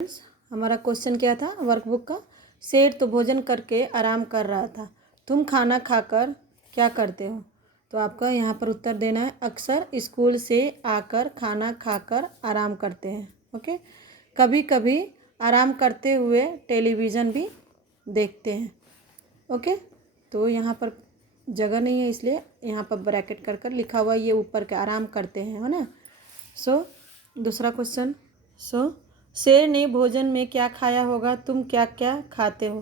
हमारा क्वेश्चन क्या था वर्कबुक का? शेर तो भोजन करके आराम कर रहा था, तुम खाना खाकर क्या करते हो? तो आपका यहाँ पर उत्तर देना है अक्सर स्कूल से आकर खाना खाकर आराम करते हैं। ओके, कभी कभी आराम करते हुए टेलीविज़न भी देखते हैं। ओके, तो यहाँ पर जगह नहीं है इसलिए यहाँ पर ब्रैकेट कर कर लिखा हुआ ये ऊपर के आराम करते हैं, है ना। दूसरा क्वेश्चन। शेर ने भोजन में क्या खाया होगा, तुम क्या क्या खाते हो?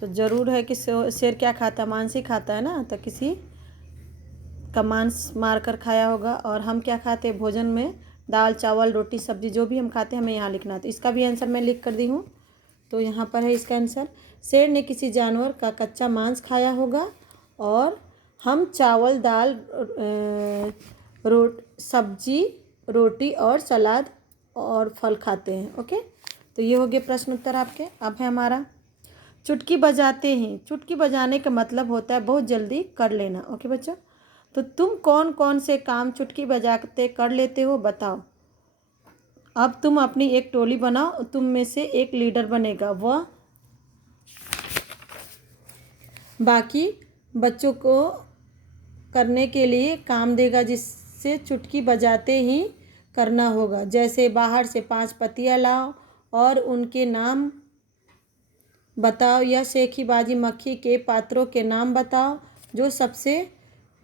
तो ज़रूर है कि शेर क्या खाता, मांस ही खाता है ना, तो किसी का मांस मार कर खाया होगा। और हम क्या खाते हैं भोजन में? दाल चावल रोटी सब्जी जो भी हम खाते हैं हमें यहाँ लिखना है। तो इसका भी आंसर मैं लिख कर दी हूँ, तो यहाँ पर है इसका आंसर। शेर ने किसी जानवर का कच्चा मांस खाया होगा और हम चावल दाल सब्जी रोटी और सलाद और फल खाते हैं। ओके, तो ये हो गए प्रश्न उत्तर आपके। अब है हमारा चुटकी बजाते ही। चुटकी बजाने का मतलब होता है बहुत जल्दी कर लेना। ओके बच्चों, तो तुम कौन कौन से काम चुटकी बजाते कर लेते हो बताओ। अब तुम अपनी एक टोली बनाओ, तुम में से एक लीडर बनेगा, वह बाकी बच्चों को करने के लिए काम देगा जिससे चुटकी बजाते ही करना होगा। जैसे बाहर से 5 पत्तियाँ लाओ और उनके नाम बताओ, या शेखीबाजी मक्खी के पात्रों के नाम बताओ। जो सबसे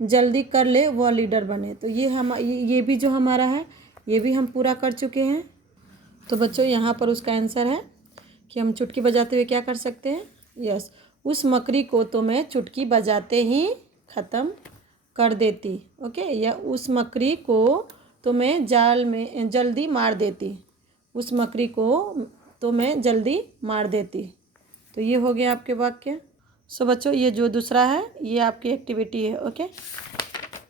जल्दी कर ले वह लीडर बने। तो ये भी जो हमारा है ये भी हम पूरा कर चुके हैं। तो बच्चों यहाँ पर उसका आंसर है कि हम चुटकी बजाते हुए क्या कर सकते हैं। यस, उस मकड़ी को तो मैं चुटकी बजाते ही ख़त्म कर देती। ओके, या उस मकड़ी को तो मैं जाल में जल्दी मार देती। उस मकड़ी को तो मैं जल्दी मार देती। तो ये हो गया आपके वाक्य। बच्चों ये जो दूसरा है ये आपकी एक्टिविटी है। ओके,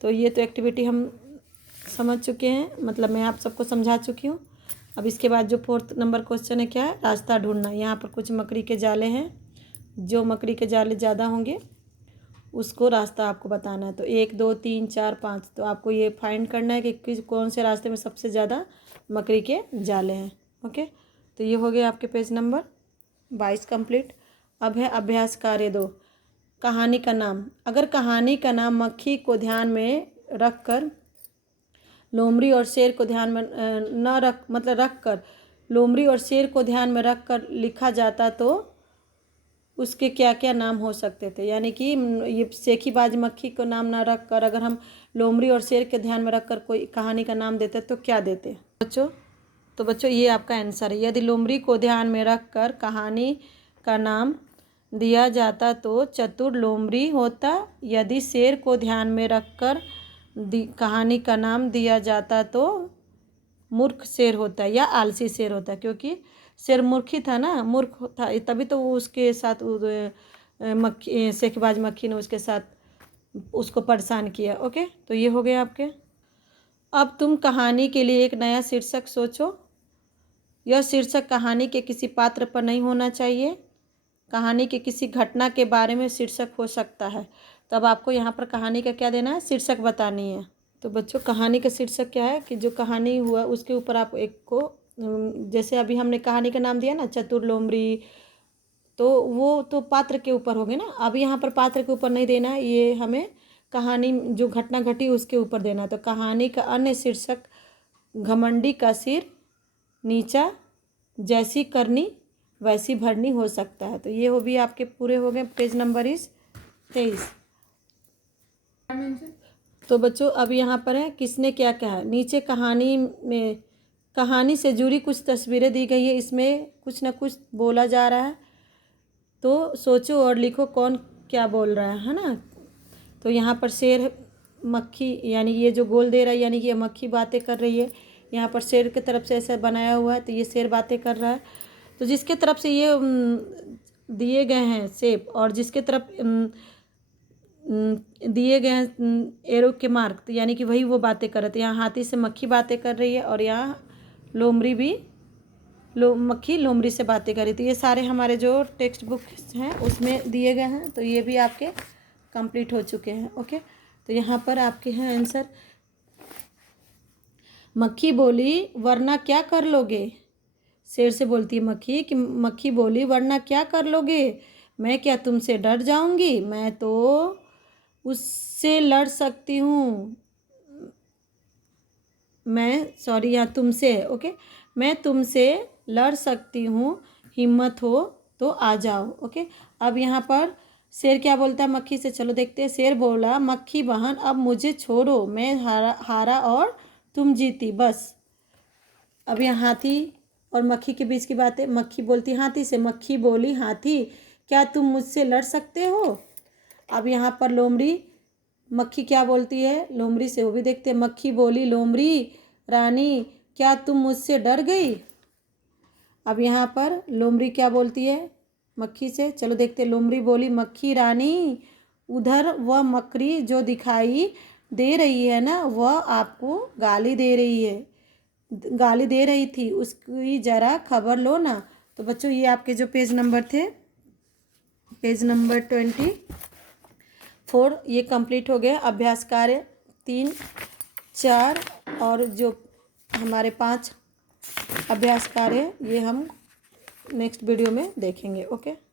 तो ये तो एक्टिविटी हम समझ चुके हैं, मतलब मैं आप सबको समझा चुकी हूँ। अब इसके बाद जो 4th नंबर क्वेश्चन है क्या है, रास्ता ढूंढना। यहाँ पर कुछ मकड़ी के जाले हैं, जो मकड़ी के जाले ज़्यादा होंगे उसको रास्ता आपको बताना है। तो 1 2 3 4 5, तो आपको ये फाइंड करना है कि कौन से रास्ते में सबसे ज़्यादा मकड़ी के जाले हैं। ओके, तो ये हो गया आपके पेज नंबर 22 कंप्लीट। अब है अभ्यास कार्य 2, कहानी का नाम। अगर कहानी का नाम मक्खी को ध्यान में रख कर लोमड़ी और शेर को ध्यान में रख कर लोमड़ी और शेर को ध्यान में रख कर लिखा जाता तो उसके क्या क्या नाम हो सकते थे। यानी कि ये शेखीबाज मक्खी को नाम ना रख कर अगर हम लोमड़ी और शेर के ध्यान में रख कर कोई कहानी का नाम देते तो क्या देते बच्चों ये आपका आंसर है। यदि लोमड़ी को ध्यान में रख कर कहानी का नाम दिया जाता तो चतुर लोमड़ी होता। यदि शेर को ध्यान में रख कर कहानी का नाम दिया जाता तो मूर्ख शेर होता या आलसी शेर होता, क्योंकि शेर मूर्ख ही था ना, मूर्ख था तभी तो वो उसके साथ मक्खी शेखबाज मक्खी ने उसके साथ उसको परेशान किया। ओके, तो ये हो गया आपके। अब तुम कहानी के लिए एक नया शीर्षक सोचो। यह शीर्षक कहानी के किसी पात्र पर नहीं होना चाहिए, कहानी के किसी घटना के बारे में शीर्षक हो सकता है। तब आपको यहाँ पर कहानी का क्या देना है, शीर्षक बतानी है। तो बच्चों कहानी का शीर्षक क्या है कि जो कहानी हुआ उसके ऊपर आप एक को जैसे अभी हमने कहानी का नाम दिया ना चतुर लोमड़ी, तो वो तो पात्र के ऊपर हो गए ना। अब यहाँ पर पात्र के ऊपर नहीं देना, ये हमें कहानी जो घटना घटी उसके ऊपर देना। तो कहानी का अन्य शीर्षक घमंडी का सिर नीचा, जैसी करनी वैसी भरनी हो सकता है। तो ये हो भी आपके पूरे हो गए। Page number 23। तो बच्चों अब यहाँ पर है किसने क्या कहा। नीचे कहानी से जुड़ी कुछ तस्वीरें दी गई है, इसमें कुछ ना कुछ बोला जा रहा है, तो सोचो और लिखो कौन क्या बोल रहा है ना। तो यहाँ पर शेर मक्खी यानी ये जो गोल दे रहा है यानी कि ये मक्खी बातें कर रही है। यहाँ पर शेर की तरफ से ऐसा बनाया हुआ है तो ये शेर बातें कर रहा है। तो जिसके तरफ से ये दिए गए हैं शेप और जिसके तरफ दिए गए हैं एरो के मार्क, तो यानी कि वही वो बातें कर रहे थे। यहाँ हाथी से मक्खी बातें कर रही है और यहाँ लोमड़ी भी मक्खी लोमड़ी से बातें कर रही थी। ये सारे हमारे जो टेक्स्ट बुक हैं उसमें दिए गए हैं, तो ये भी आपके कंप्लीट हो चुके हैं। ओके, तो यहाँ पर आपके हैं आंसर। मक्खी बोली वरना क्या कर लोगे, शेर से बोलती है मक्खी कि मक्खी बोली वरना क्या कर लोगे, मैं क्या तुमसे डर जाऊंगी, मैं तो उससे लड़ सकती हूँ, मैं सॉरी यहाँ तुमसे है, ओके, मैं तुमसे लड़ सकती हूँ, हिम्मत हो तो आ जाओ। ओके, अब यहाँ पर शेर क्या बोलता है मक्खी से, चलो देखते हैं। शेर बोला मक्खी बहन अब मुझे छोड़ो, मैं हारा और तुम जीती बस। अब यहाँ हाथी और मक्खी के बीच की बात है। मक्खी बोलती हाथी से, मक्खी बोली हाथी क्या तुम मुझसे लड़ सकते हो। अब यहाँ पर लोमड़ी मक्खी क्या बोलती है लोमड़ी से, वो भी देखते हैं। मक्खी बोली लोमड़ी रानी क्या तुम मुझसे डर गई। अब यहाँ पर लोमड़ी क्या बोलती है मक्खी से, चलो देखते हैं। लोमड़ी बोली मक्खी रानी उधर वह मकड़ी जो दिखाई दे रही है ना, वह आपको गाली दे रही है, गाली दे रही थी, उसकी ज़रा खबर लो ना। तो बच्चों ये आपके जो पेज नंबर थे, पेज नंबर 24 ये कंप्लीट हो गया। अभ्यास कार्य 3, 4 और जो हमारे 5 अभ्यास कार्य ये हम नेक्स्ट वीडियो में देखेंगे। ओके।